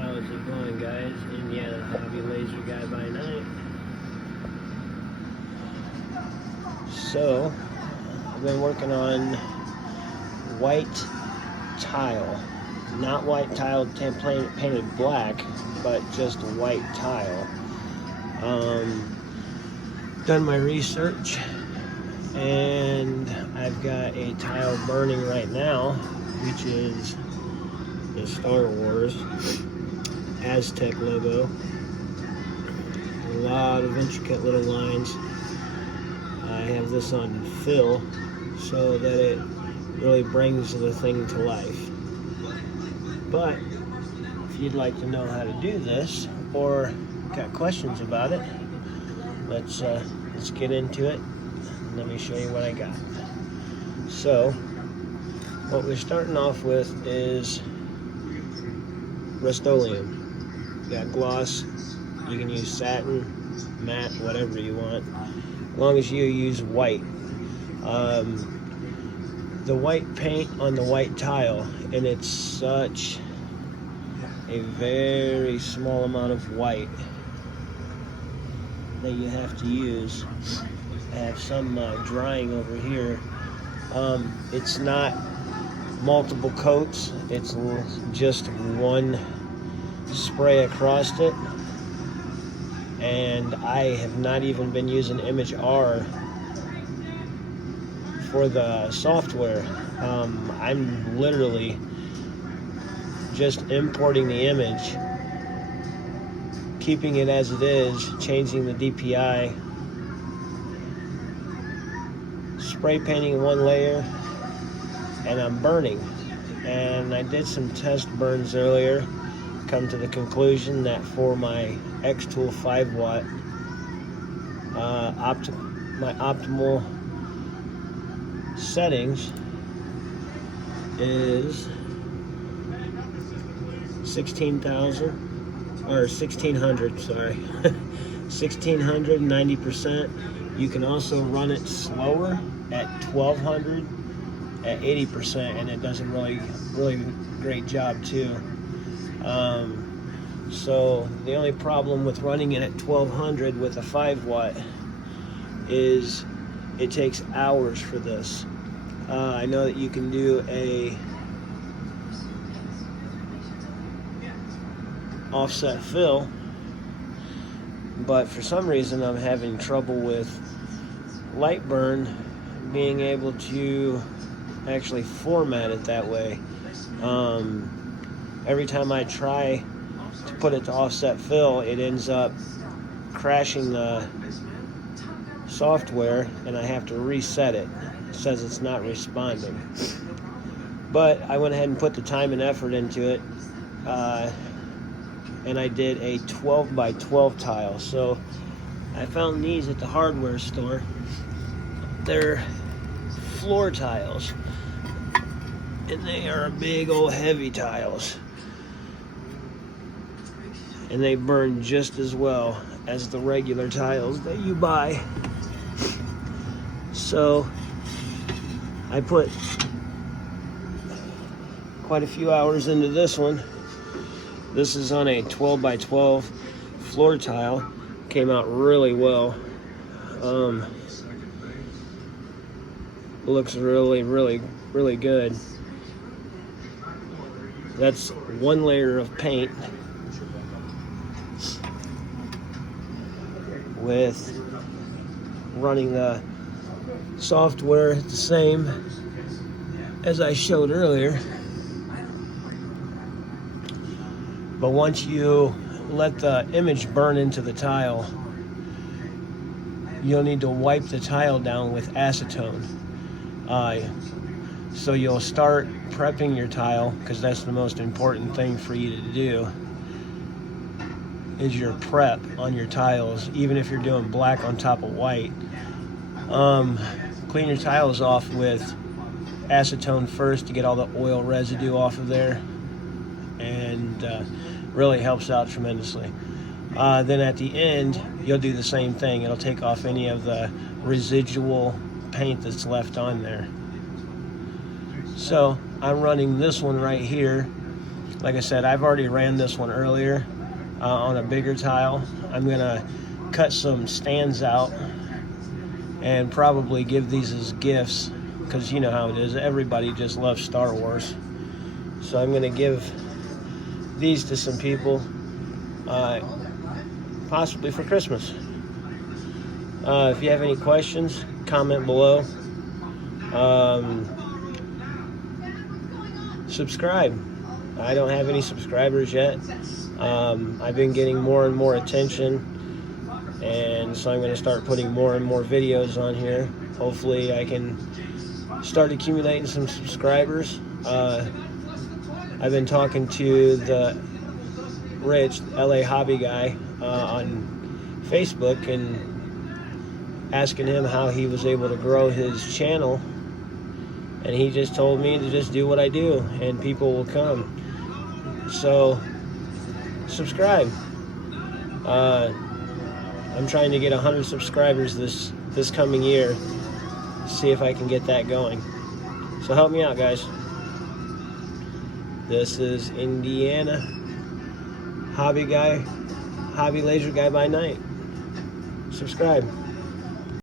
How's it going, guys? Indiana Hobby Laser Guy by night. So, I've been working on white tile. Not white tile painted black, but just white tile. Done my research, and I've got a tile burning right now, which is the Star Wars Aztec logo. A lot of intricate little lines. I have this on fill so that it really brings the thing to life. But if you'd like to know how to do this or got questions about it, let's get into it. Let me show you what I got. So what we're starting off with is Rust-Oleum. You got gloss, you can use satin, matte, whatever you want, as long as you use white. The white paint on the white tile, and it's such a very small amount of white that you have to use. I have some drying over here. It's not multiple coats, it's just one spray across it, and I have not even been using Image R for the software. I'm literally just importing the image, keeping it as it is, changing the DPI, spray painting one layer, and I'm burning. And I did some test burns earlier, come to the conclusion that for my X-Tool 5-watt, my optimal settings is 1600, sorry. 1600, 90%. You can also run it slower at 1200 at 80%, and it does a really great job too. So the only problem with running it at 1200 with a 5-watt is it takes hours for this. I know that you can do a offset fill, but for some reason I'm having trouble with light burn being able to actually format it that way. Every time I try to put it to offset fill, it ends up crashing the software and I have to reset it. It says it's not responding. But I went ahead and put the time and effort into it, and I did a 12 by 12 tile. So I found these at the hardware store. They're floor tiles, and they are big old heavy tiles, and they burn just as well as the regular tiles that you buy. So I put quite a few hours into this one. This is on a 12 by 12 floor tile. Came out really well. Looks really good. That's one layer of paint with running the software the same as I showed earlier. But once you let the image burn into the tile, you'll need to wipe the tile down with acetone. So you'll start prepping your tile, because that's the most important thing for you to do, is your prep on your tiles. Even if you're doing black on top of white, clean your tiles off with acetone first to get all the oil residue off of there, and really helps out tremendously. Then at the end, you'll do the same thing. It'll take off any of the residual paint that's left on there. So I'm running this one right here Like I said, I've already ran this one earlier on a bigger tile. I'm gonna cut some stands out and probably give these as gifts, because you know how it is, everybody just loves Star Wars. So I'm gonna give these to some people, possibly for Christmas. If you have any questions, comment below. Subscribe. I don't have any subscribers yet. I've been getting more and more attention, and so I'm going to start putting more and more videos on here. Hopefully I can start accumulating some subscribers. I've been talking to the Rich, LA hobby guy, on Facebook, and asking him how he was able to grow his channel, and he just told me to just do what I do and people will come. So subscribe. I'm trying to get 100 subscribers this coming year. See if I can get that going. So help me out, guys. This is Indiana hobby laser guy by night. Subscribe.